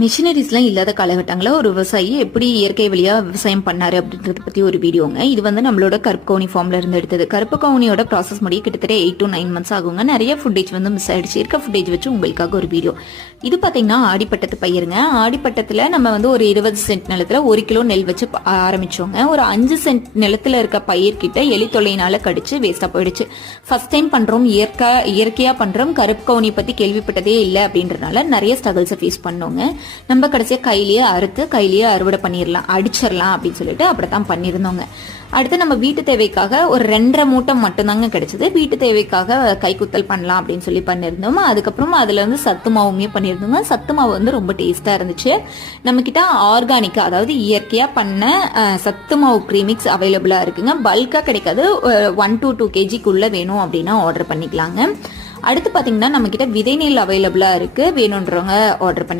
மிஷினரிஸ்லாம் இல்லாத காலகட்டங்களில் ஒரு விவசாயி எப்படி இயற்கை வழியா விவசாயம் பண்ணாரு அப்படின்றத பத்தி ஒரு வீடியோங்க. இது வந்து நம்மளோட கருப்பு கவுனி ஃபார்ம்ல இருந்து எடுத்தது. கருப்பு கவுனியோட ப்ராசஸ் முடிய கிட்டத்தட்ட 8 to 9 months ஆகுங்க. நிறைய ஃபுட்டேஜ் வந்து மிஸ் ஆயிடுச்சு. இருக்க ஃபுட்டேஜ் வச்சு உங்களுக்காக ஒரு வீடியோ. இது பாத்தீங்கன்னா ஆடிப்பட்டத்து பயிருங்க. ஆடிப்பட்டத்துல நம்ம வந்து ஒரு 20 சென்ட் நிலத்துல 1 கிலோ நெல் வச்சு ஆரம்பிச்சோங்க. ஒரு 5 சென்ட் நிலத்துல இருக்க பயிர் கிட்ட எலி தொல்லையினால கடிச்சு வேஸ்டா போயிடுச்சு. ஃபர்ஸ்ட் டைம் பண்றோம், இயற்கையா பண்றோம், கருப்பு கவுனி பத்தி கேள்விப்பட்டதே இல்லை அப்படின்றதுனால நிறைய ஸ்ட்ரகிள்ஸை ஃபேஸ் பண்ணோங்க. நம்ம கடைசியா கையிலேயே அறுத்து கையிலேயே அறுவடை பண்ணிடலாம், அடிச்சிடலாம் அப்படின்னு சொல்லிட்டு அப்படித்தான் பண்ணியிருந்தோங்க. அடுத்து நம்ம வீட்டு தேவைக்காக ஒரு 2.5 மூட்டை மட்டும்தாங்க கிடைச்சது. வீட்டு தேவைக்காக கைக்குத்தல் பண்ணலாம் அப்படின்னு சொல்லி பண்ணியிருந்தோம். அதுக்கப்புறம் அதுல வந்து சத்து மாவுமே பண்ணியிருந்தோங்க. சத்து மாவு வந்து ரொம்ப டேஸ்டா இருந்துச்சு. நம்ம கிட்ட ஆர்கானிக்கா, அதாவது இயற்கையா பண்ண சத்து மாவு ப்ரீமிக்ஸ் அவைலபிளா இருக்குங்க. பல்கா கிடைக்காது. 1 to 2 kgக்குள்ள வேணும் அப்படின்னா ஆர்டர் பண்ணிக்கலாங்க. அடுத்து பாத்தீங்கன்னா நம்ம கிட்ட விதை நெல் அவைலபிளா இருக்கு. வேணுன்றவங்க ஆர்டர் பண்ணி